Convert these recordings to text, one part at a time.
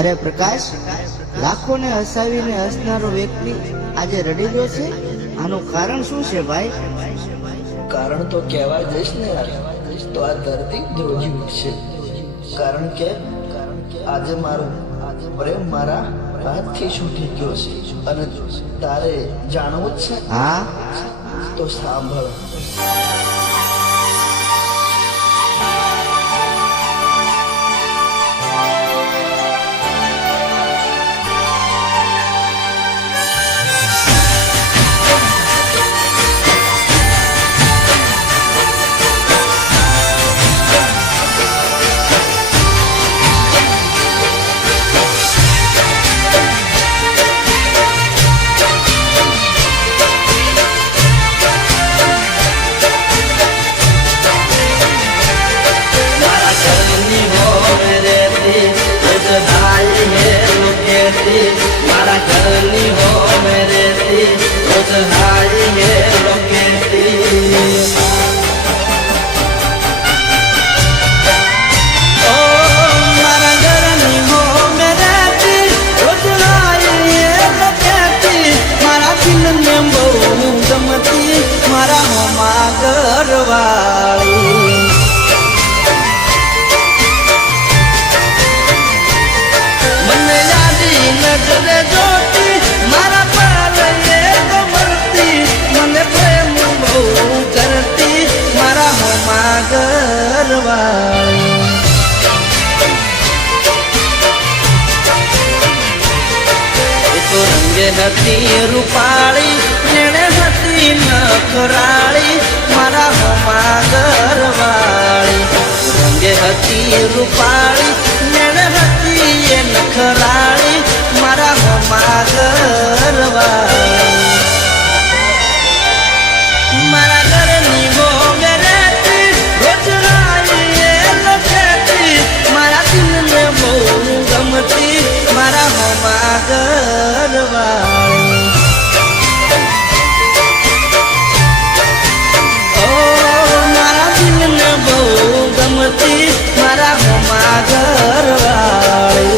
અરે પ્રકાશ, લાખોને હસાવીને હસનારો વ્યક્તિ આજે રડી રહ્યો છે. આનું કારણ શું છે ભાઈ? કારણ તો કહેવા જઈશ ને યાર તો આ ધરતી ધ્રુજી ઉઠશે. કારણ કે આજે મારો પ્રેમ મારા હાથથી છૂટી ગયો છે અને તારે જાણવું જ છે. હા, તો સાંભળ. मारा करनी हो मेरे ती रोज हाई है लोकेती ओ मारा करनी हो मेरे ती रोज हाई है लोकेती मारा दिल में बहु गमती मारा हो मागरवाली नजरे जोती मारा पाले तो मरती मने प्रेम बहु करती मारा हो मागरवाली तो रंगे हती रूपाली नेणे हती नखराली मारा हो मागरवाली रंगे हती रूपाली नेणे हती ये नखराली मारा हो मागरवाली मारा घरनी हो मेरे ती रोज राई ये लोकेती मारा दिल में बहु गमती मारा हो मागरवाली ओ मारा दिल में बहु गमती मारा हो मागरवाली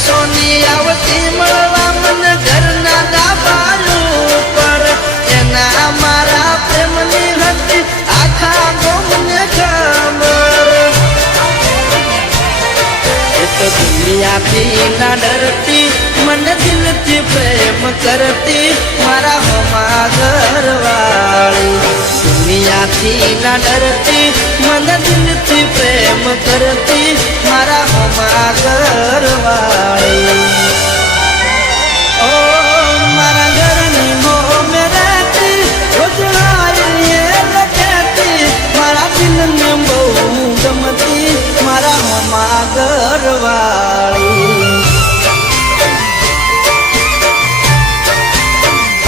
सोनी आवती मळवा मन घरना दाबालू पर एना मारा प्रेमनी हती आखा गोमने खबर एक दुनिया थी ना डरती मन दिल थी प्रेम करती मारा हो मागरवाली दुनिया थी ना डरती मन दिल थी प्रेम करती मारा हो मागरवाली ओ मारा घरनी हो मेरे ती रोज हाई ये लोकेती मारा दिल में बहु गमती मारा हो मागरवाली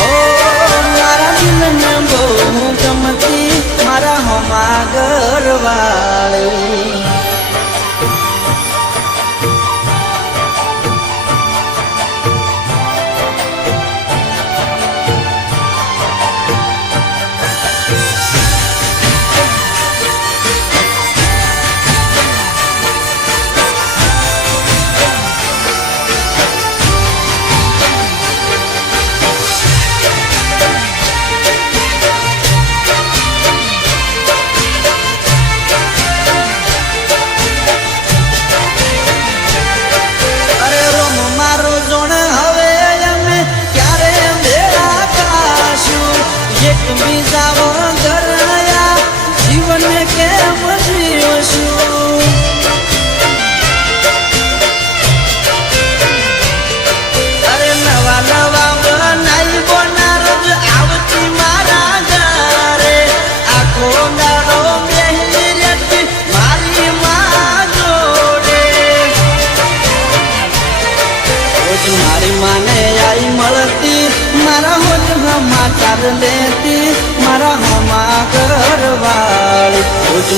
ओ मारा दिल में बहु गमती मारा हो मागरवाली લેતી મારા હોમા ઘરવાળી રોજ